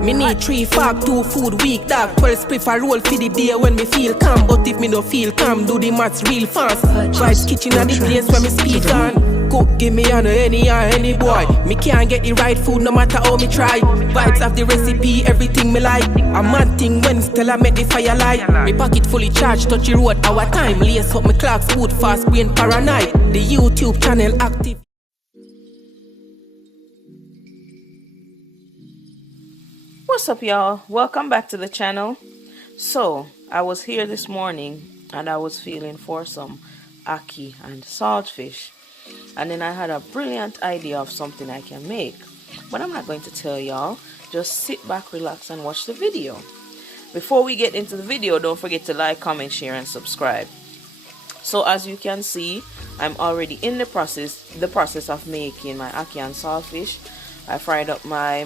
Me need 3 fag, 2 food week, dog. 12 spliff a roll for the day when me feel calm. But if me no feel calm, do the maths real fast. Vibes kitchen and the place where me speak on. Cook, give me on any boy. Me can't get the right food no matter how me try. Vibes have the recipe, everything me like. A mad thing when still I make the fire light. Me pocket fully charged, touch the road, our time. Lace up my clocks, food fast, brain paranoid. The YouTube channel active. What's up, y'all? Welcome back to the channel. So I was here this morning and I was feeling for some ackee and saltfish, and then I had a brilliant idea of something I can make, but I'm not going to tell y'all. Just sit back, relax, and watch the video. Before we get into the video, don't forget to like, comment, share, and subscribe. So as you can see, I'm already in the process of making my ackee and saltfish. I fried up my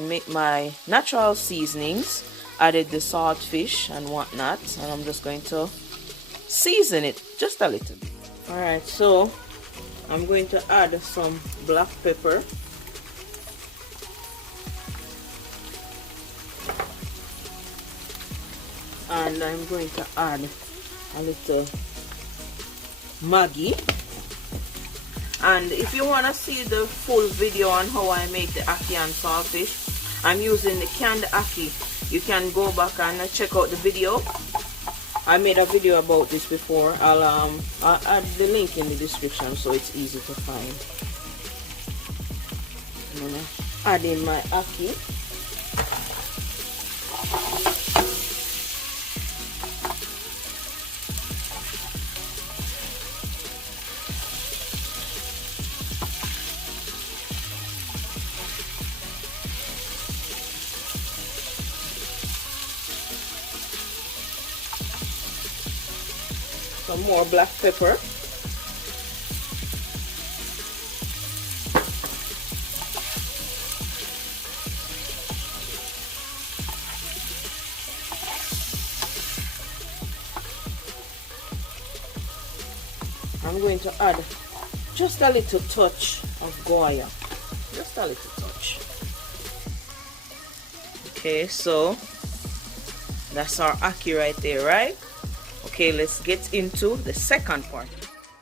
natural seasonings, added the saltfish and whatnot, and I'm just going to season it just a little bit. Alright, so I'm going to add some black pepper, and I'm going to add a little Maggi. And if you want to see the full video on how I make the ackee and saltfish, I'm using the canned ackee. You can go back and check out the video. I made a video about this before. I'll add the link in the description so it's easy to find. I'm gonna add in my ackee. Some more black pepper. I'm going to add just a little touch of Goya. Just a little touch. Okay, so that's our ackee right there, right? Okay, let's get into the second part.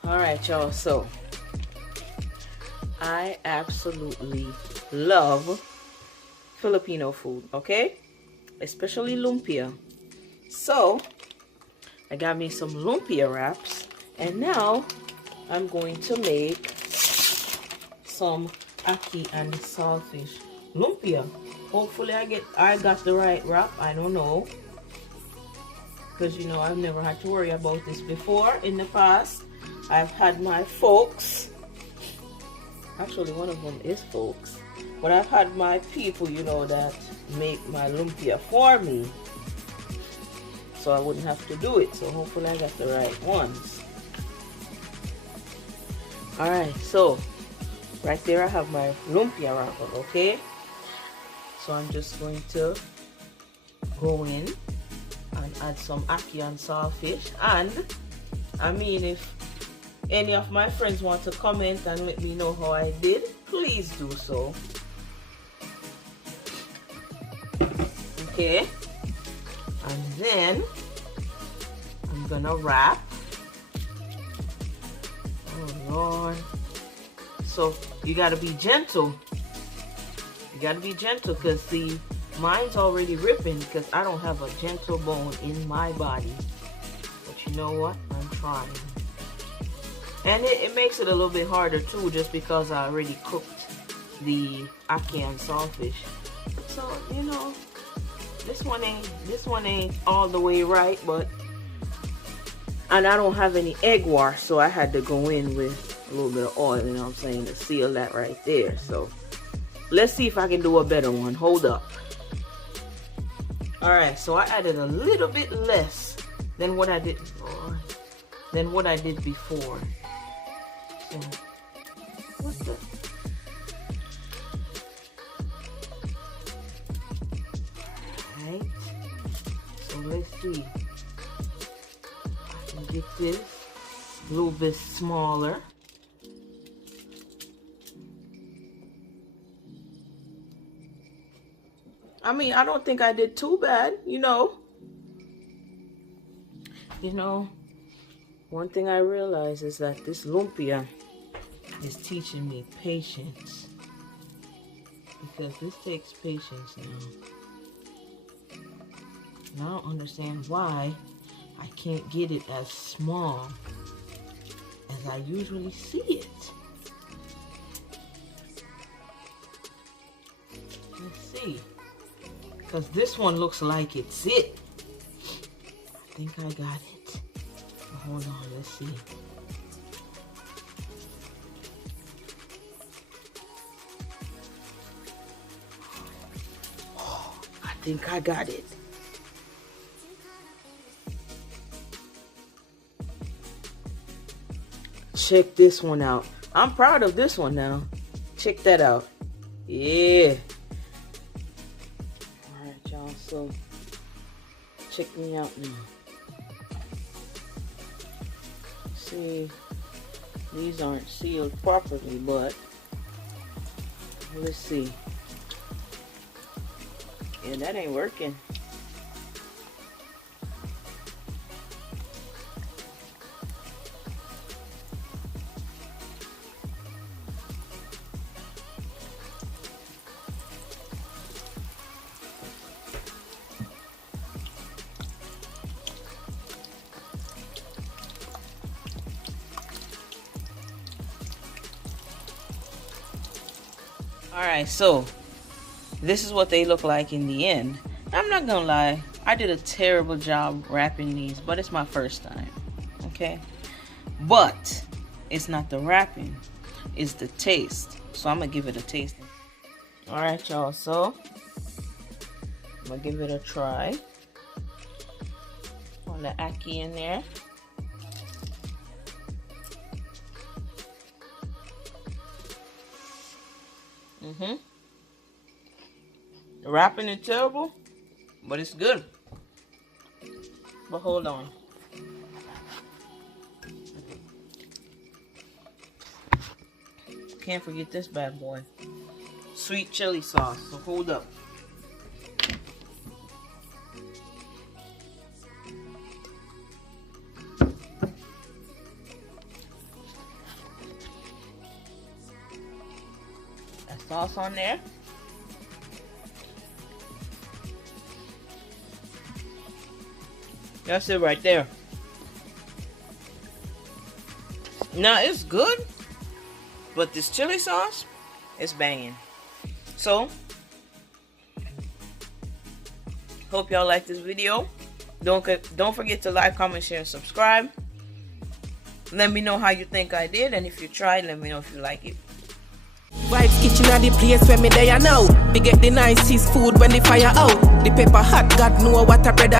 Alright, y'all, so I absolutely love Filipino food, okay? Especially lumpia. So I got me some lumpia wraps, and now I'm going to make some ackee and saltfish lumpia. Hopefully I got the right wrap. I don't know, because you know I've never had to worry about this before. In the past I've had my folks, actually one of them is folks, but I've had my people, you know, that make my lumpia for me, so I wouldn't have to do it. So hopefully I got the right ones. Alright, so right there I have my lumpia wrapper. Okay, so I'm just going to go in and add some ackee and saltfish. And I mean, if any of my friends want to comment and let me know how I did, please do so. Okay, and then I'm gonna wrap. Oh Lord, so you gotta be gentle. You gotta be gentle, because see, mine's already ripping because I don't have a gentle bone in my body. But you know what? I'm trying. And it makes it a little bit harder too, just because I already cooked the ackee and saltfish. So, you know, this one ain't all the way right, but, and I don't have any egg wash, so I had to go in with a little bit of oil, you know what I'm saying, to seal that right there. So let's see if I can do a better one. Hold up. Alright, so I added a little bit less than what I did before. So what's that? Alright, so let's see. I can get this a little bit smaller. mean, I don't think I did too bad, you know. You know, one thing I realize is that this lumpia is teaching me patience. Because this takes patience now. And I don't understand why I can't get it as small as I usually see it. Let's see. Because this one looks like it's it. I think I got it. But hold on, let's see. Oh, I think I got it. Check this one out. I'm proud of this one now. Check that out. Yeah. Alright, y'all. So, check me out now. See, these aren't sealed properly, but let's see. Yeah, that ain't working. Alright, so this is what they look like in the end. I'm not gonna lie, I did a terrible job wrapping these, but it's my first time. Okay? But it's not the wrapping, it's the taste. So I'm gonna give it a taste. Alright, y'all, so I'm gonna give it a try. On the ackee in there. The wrapping is terrible, but it's good. But hold on. Can't forget this bad boy. Sweet chili sauce. So hold up. That sauce on there. That's it right there. Now it's good, but this chili sauce is banging. So, hope y'all like this video. Don't forget to like, comment, share, and subscribe. Let me know how you think I did, and if you tried, let me know if you like it. Vibes kitchen are the place where me there now. We get the nicest food when the fire out. The pepper hot, God know what a brother